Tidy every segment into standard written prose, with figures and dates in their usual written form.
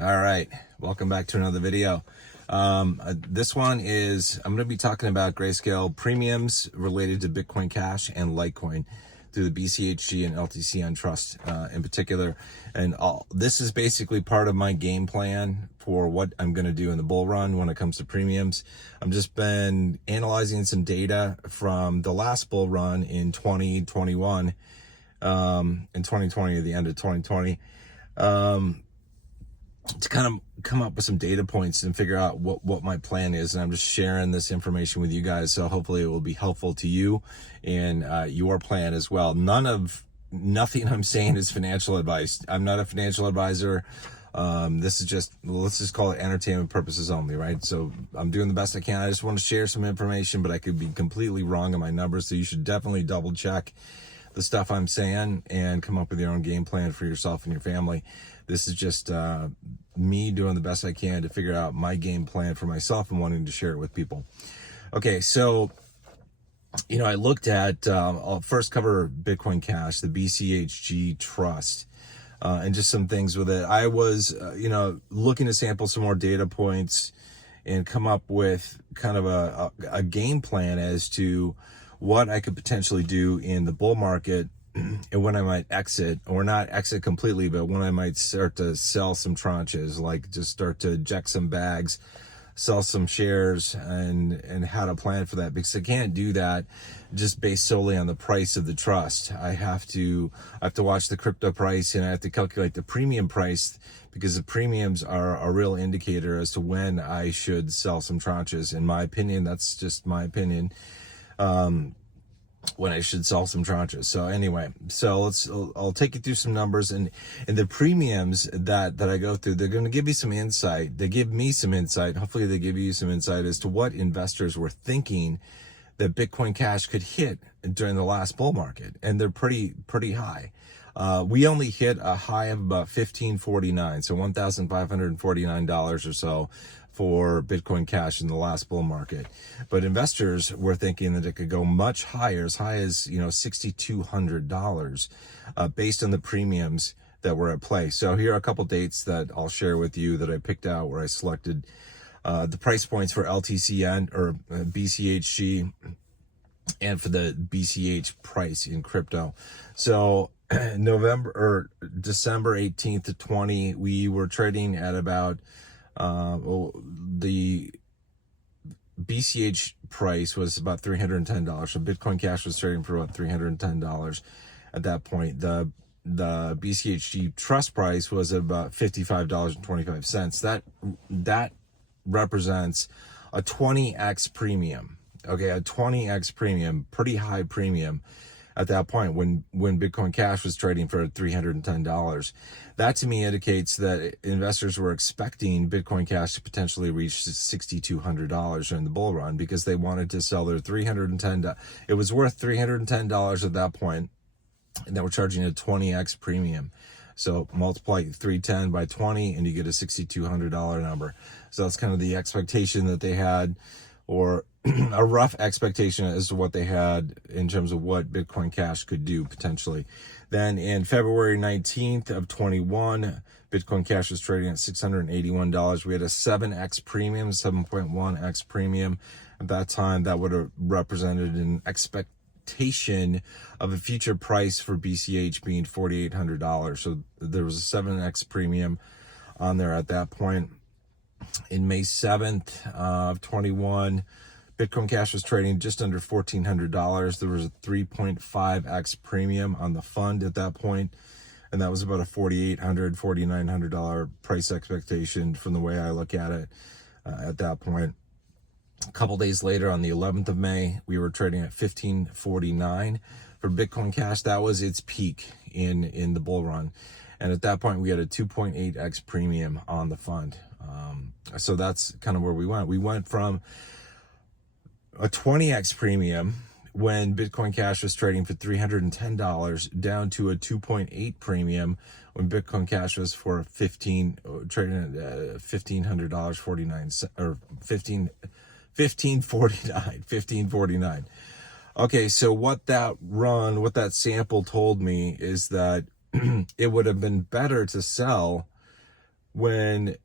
All right, welcome back to another video. This one is, I'm going to be talking about Grayscale premiums related to Bitcoin Cash and Litecoin through the BCHG and LTC on Trust in particular. And this is basically part of my game plan for what I'm going to do in the bull run when it comes to premiums. I've just been analyzing some data from the last bull run in 2021, in 2020, at the end of 2020. To kind of come up with some data points and figure out what my plan is. And I'm just sharing this information with you guys. So hopefully it will be helpful to you and your plan as well. Nothing I'm saying is financial advice. I'm not a financial advisor. This is just, let's just call it entertainment purposes only, right? So I'm doing the best I can. I just want to share some information, but I could be completely wrong on my numbers. So you should definitely double check the stuff I'm saying and come up with your own game plan for yourself and your family. This is just me doing the best I can to figure out my game plan for myself and wanting to share it with people. Okay, so, I looked at, I'll first cover Bitcoin Cash, the BCHG Trust, and just some things with it. I was, looking to sample some more data points and come up with kind of a game plan as to what I could potentially do in the bull market and when I might exit, or not exit completely, but when I might start to sell some tranches, like just start to eject some bags, sell some shares, and how to plan for that, because I can't do that just based solely on the price of the trust. I have to watch the crypto price, and I have to calculate the premium price, because the premiums are a real indicator as to when I should sell some tranches. In my opinion, that's just my opinion. When I should sell some tranches. So anyway, I'll take you through some numbers, and the premiums that I go through, they're going to give you some insight. They give me some insight. Hopefully they give you some insight as to what investors were thinking that Bitcoin Cash could hit during the last bull market. And they're pretty high. We only hit a high of about $1,549, so $1,549 or so for Bitcoin Cash in the last bull market. But investors were thinking that it could go much higher, as high as, $6,200, based on the premiums that were at play. So here are a couple dates that I'll share with you that I picked out, where I selected the price points for LTCN or BCHG and for the BCH price in crypto. So December 18th to 20, we were trading at about, the BCH price was about $310. So Bitcoin Cash was trading for about $310 at that point. The BCHG trust price was about $55.25. That represents a 20x premium. Okay, a 20x premium, pretty high premium at that point when Bitcoin Cash was trading for $310. That to me indicates that investors were expecting Bitcoin Cash to potentially reach $6,200 during the bull run, because they wanted to sell their $310. It was worth $310 at that point, and they were charging a 20x premium. So multiply 310 by 20 and you get a $6,200 number. So that's kind of the expectation that they had, or a rough expectation as to what they had in terms of what Bitcoin Cash could do potentially. Then in February 19th of 21, Bitcoin Cash was trading at $681. We had a 7x premium, 7.1x premium. At that time, that would have represented an expectation of a future price for BCH being $4,800. So there was a 7x premium on there at that point. In May 7th of 21, Bitcoin Cash was trading just under $1,400. There was a 3.5x premium on the fund at that point, and that was about a $4,800, $4,900 price expectation from the way I look at it at that point. A couple days later, on the 11th of May, we were trading at $1,549 for Bitcoin Cash. That was its peak in the bull run, and at that point, we had a 2.8x premium on the fund. So that's kind of where we went. We went from a 20x premium when Bitcoin Cash was trading for $310 down to a 2.8 premium when Bitcoin Cash was for trading at $1,500, 49 or 1549. Okay, so what that sample told me is that it would have been better to sell when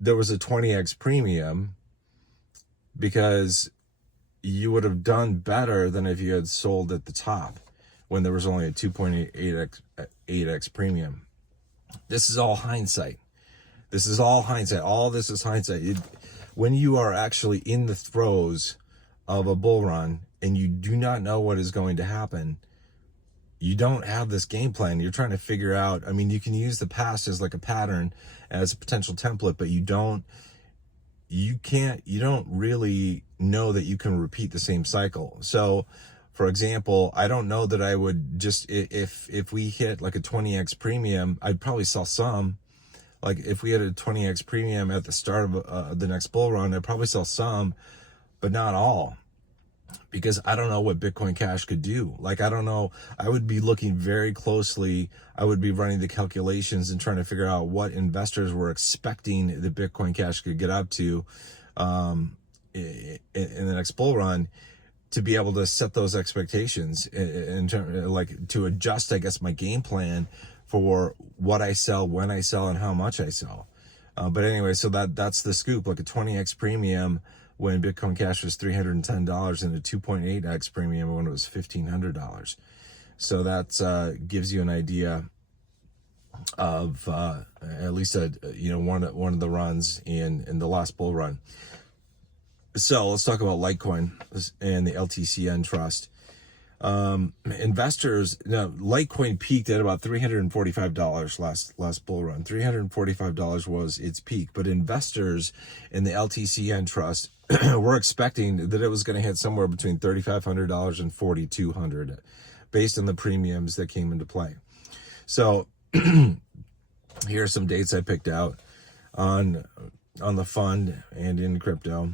there was a 20x premium, because you would have done better than if you had sold at the top when there was only a 2.8x premium. This is all hindsight. This is all hindsight. All this is hindsight. When you are actually in the throes of a bull run and you do not know what is going to happen, you don't have this game plan. You're trying to figure out, I mean, you can use the past as like a pattern, as a potential template, but you don't really know that you can repeat the same cycle. So for example, I don't know that I would just, if we hit like a 20x premium, I'd probably sell some. Like if we had a 20x premium at the start of the next bull run, I'd probably sell some, but not all, because I don't know what Bitcoin Cash could do. Like, I don't know. I would be looking very closely. I would be running the calculations and trying to figure out what investors were expecting the Bitcoin Cash could get up to in the next bull run, to be able to set those expectations in terms, like, to adjust, I guess, my game plan for what I sell, when I sell, and how much I sell. But anyway, so that's the scoop. Like a 20x premium when Bitcoin Cash was $310, and a 2.8x premium when it was $1,500. So that gives you an idea of at least one of the runs in the last bull run. So let's talk about Litecoin and the LTCN trust. Investors, now Litecoin peaked at about $345 last bull run. $345 was its peak, but investors in the LTCN trust were expecting that it was going to hit somewhere between $3,500 and $4,200 based on the premiums that came into play. So here are some dates I picked out on the fund and in crypto.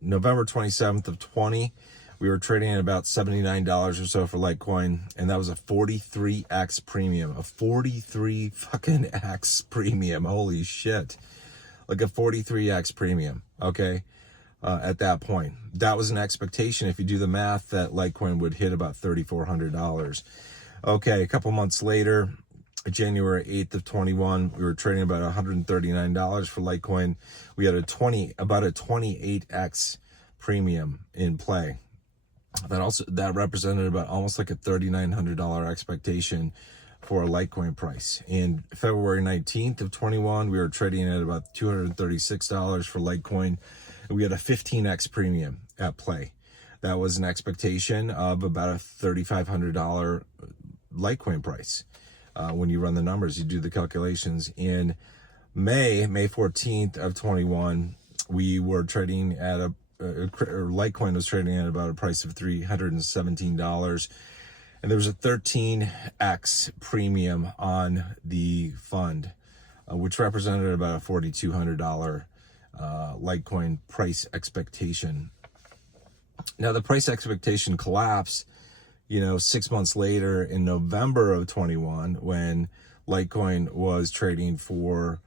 November 27th of 20, we were trading at about $79 or so for Litecoin, and that was a 43x premium, a 43 fucking x premium. Holy shit. Like a 43x premium. Okay. At that point, that was an expectation. If you do the math, that Litecoin would hit about $3,400. Okay. A couple months later, January 8th of 21, we were trading about $139 for Litecoin. We had about a 28x premium in play. That represented about almost like a $3,900 expectation for a Litecoin price. In February 19th of 21, we were trading at about $236 for Litecoin. And we had a 15x premium at play. That was an expectation of about a $3,500 Litecoin price. When you run the numbers, you do the calculations. In May 14th of 21, we were trading at Litecoin was trading at about a price of $317. And there was a 13x premium on the fund, which represented about a $4,200 Litecoin price expectation. Now the price expectation collapsed 6 months later in November of 21, when Litecoin was trading for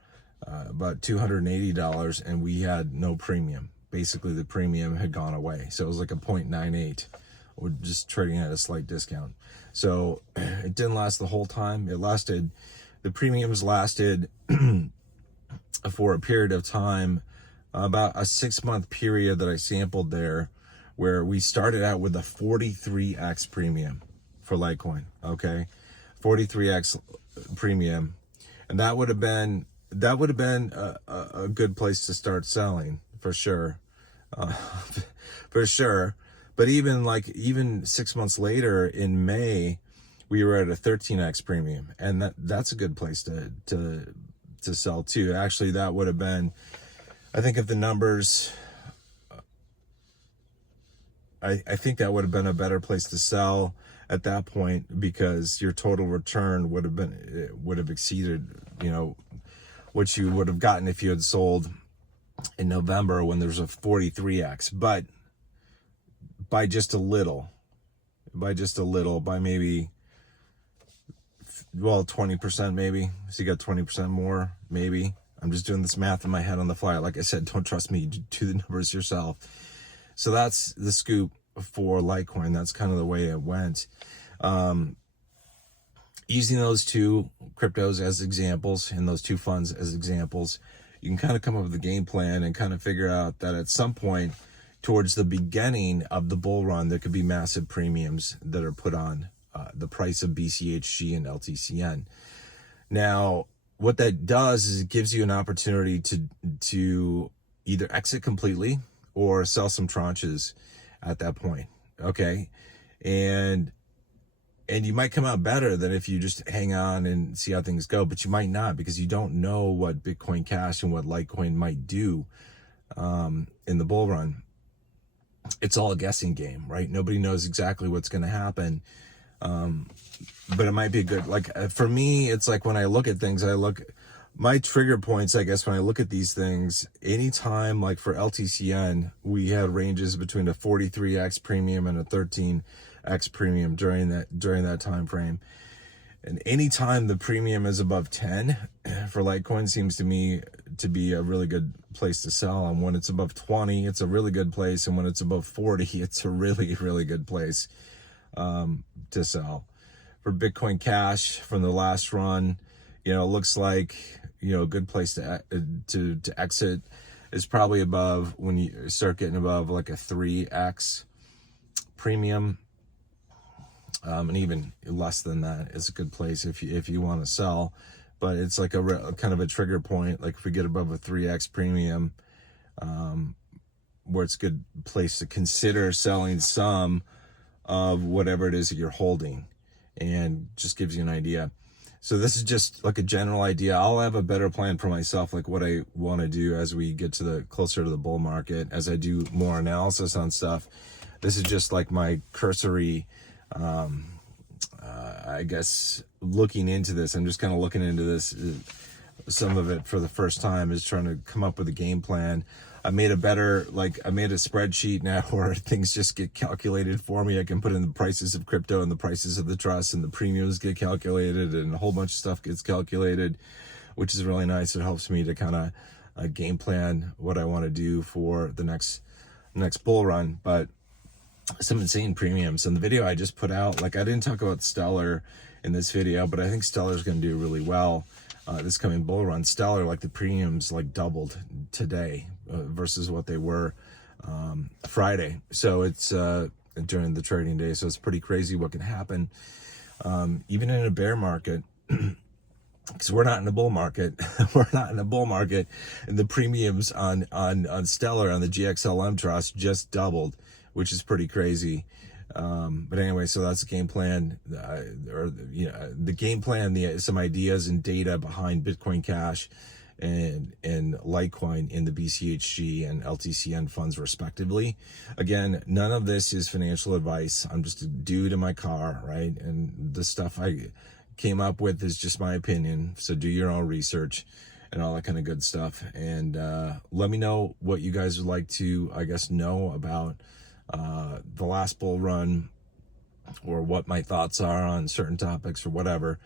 about $280 and we had no premium. Basically the premium had gone away. So it was like a 0.98. We're just trading at a slight discount. So it didn't last the whole time. The premiums lasted for a period of time, about a 6-month period that I sampled there, where we started out with a 43x premium for Litecoin. Okay. 43x premium. And that would have been a good place to start selling for sure. For sure. But even 6 months later in May, we were at a 13x premium, and that's a good place to sell too. Actually, that would have been, I think, if the numbers, I think that would have been a better place to sell at that point, because your total return would have exceeded, what you would have gotten if you had sold in November when there's a 43x, but by just a little, by maybe, 20% maybe. So you got 20% more, maybe. I'm just doing this math in my head on the fly. Like I said, don't trust me, do the numbers yourself. So that's the scoop for Litecoin. That's kind of the way it went. using those two cryptos as examples and those two funds as examples, you can kind of come up with a game plan and kind of figure out that at some point towards the beginning of the bull run, there could be massive premiums that are put on the price of BCHG and LTCN. Now, what that does is it gives you an opportunity to either exit completely or sell some tranches at that point. Okay. And you might come out better than if you just hang on and see how things go, but you might not, because you don't know what Bitcoin Cash and what Litecoin might do in the bull run. It's all a guessing game, right? Nobody knows exactly what's going to happen. But it might be good. Like for me, it's like when I look at things, my trigger points, I guess, when I look at these things, anytime, like for LTCN, we had ranges between a 43x premium and a 13x premium during that time frame. And anytime the premium is above 10 for Litecoin seems to me to be a really good place to sell. And when it's above 20, it's a really good place. And when it's above 40, it's a really, really good place to sell. For Bitcoin Cash from the last run, it looks like, a good place to exit is probably above, when you start getting above like a 3x premium. And even less than that is a good place if you want to sell. But it's like a kind of a trigger point. Like if we get above a 3x premium, where it's a good place to consider selling some of whatever it is that you're holding, and just gives you an idea. So this is just like a general idea. I'll have a better plan for myself, like what I want to do as we get to closer to the bull market, as I do more analysis on stuff. This is just like my cursory, I guess, looking into this. I'm just kind of looking into this, some of it for the first time, is trying to come up with a game plan. I made a spreadsheet now where things just get calculated for me. I can put in the prices of crypto and the prices of the trust, and the premiums get calculated, and a whole bunch of stuff gets calculated, which is really nice. It helps me to kind of game plan what I want to do for the next bull run. But some insane premiums. In the video I just put out, like I didn't talk about Stellar in this video, but I think Stellar is going to do really well this coming bull run. Stellar, like the premiums like doubled today versus what they were Friday. So it's during the trading day. So it's pretty crazy what can happen even in a bear market. Because we're not in a bull market. We're not in a bull market, and the premiums on Stellar, on the GXLM trust, just doubled, which is pretty crazy. But anyway, so that's the game plan, the game plan, some ideas and data behind Bitcoin Cash and Litecoin in the BCHG and LTCN funds respectively. Again, none of this is financial advice. I'm just a dude in my car, right? And the stuff I came up with is just my opinion. So do your own research and all that kind of good stuff. And let me know what you guys would like to, I guess, know about the last bull run, or what my thoughts are on certain topics or whatever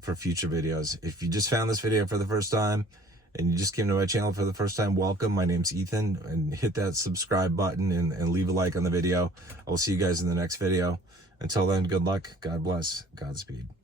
for future videos. If you just found this video for the first time and you just came to my channel for the first time, welcome. My name's Ethan, and hit that subscribe button and leave a like on the video. I will see you guys in the next video. Until then, good luck, God bless, Godspeed.